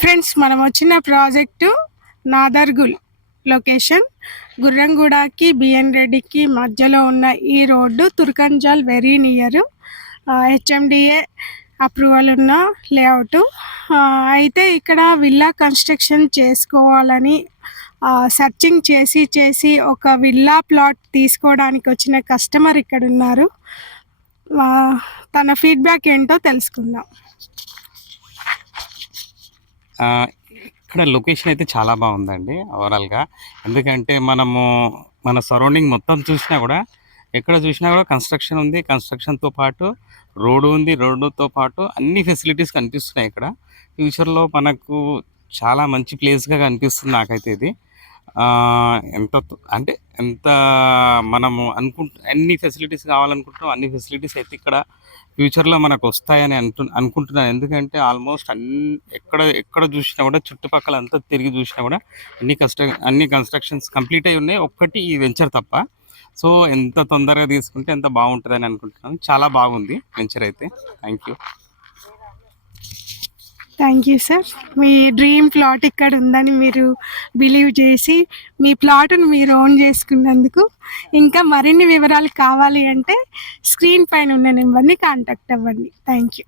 Friends, మనం వచ్చిన project Nadergul location, గుర్రంగూడకి బిఎన్ రెడ్డికి మధ్యలో ఉన్న ఈ road Turkayamjal very near. HMDA approval ఉన్న లేఅవుట్. అయితే ఇక్కడ విల్లా కన్స్ట్రక్షన్ చేసుకోవాలని సర్చింగ్ చేసి ఒక విల్లా ప్లాట్ తీసుకోవడానికి వచ్చిన కస్టమర్ ఇక్కడ ఉన్నారు. తన ఫీడ్బ్యాక్ ఏంటో తెలుసుకుందాం. ఇక్కడ లొకేషన్ అయితే చాలా బాగుందండి ఓవరాల్గా. ఎందుకంటే మన సరౌండింగ్ మొత్తం చూసినా కూడా, ఎక్కడ చూసినా కూడా కన్స్ట్రక్షన్ ఉంది. కన్స్ట్రక్షన్తో పాటు రోడ్డు ఉంది. రోడ్డుతో పాటు అన్ని ఫెసిలిటీస్ కనిపిస్తున్నాయి ఇక్కడ. ఫ్యూచర్లో మనకు చాలా మంచి ప్లేస్గా కనిపిస్తుంది నాకైతే ఇది. ఎంత మనము అన్ని ఫెసిలిటీస్ కావాలనుకుంటున్నాం, అన్ని ఫెసిలిటీస్ అయితే ఇక్కడ ఫ్యూచర్లో మనకు వస్తాయని అనుకుంటున్నాను. ఎందుకంటే ఆల్మోస్ట్ ఎక్కడ చూసినా కూడా, చుట్టుపక్కల అంతా తిరిగి చూసినా కూడా అన్ని కన్స్ట్రక్షన్స్ కంప్లీట్ అయి ఉన్నాయి. ఒక్కటి ఈ వెంచర్ తప్ప. సో ఎంత తొందరగా తీసుకుంటే ఎంత బాగుంటుందని అనుకుంటున్నాను. చాలా బాగుంది వెంచర్ అయితే. Thank you sir. Me dream plot ఇక్కడ ఉందని మీరు బిలీవ్ చేసి మీ ప్లాట్ను మీరు ఓన్ చేసుకున్నందుకు. ఇంకా మరిన్ని వివరాలు కావాలి అంటే స్క్రీన్ పైన ఉన్న నెంబర్ని కాంటాక్ట్ అవ్వండి. Thank you.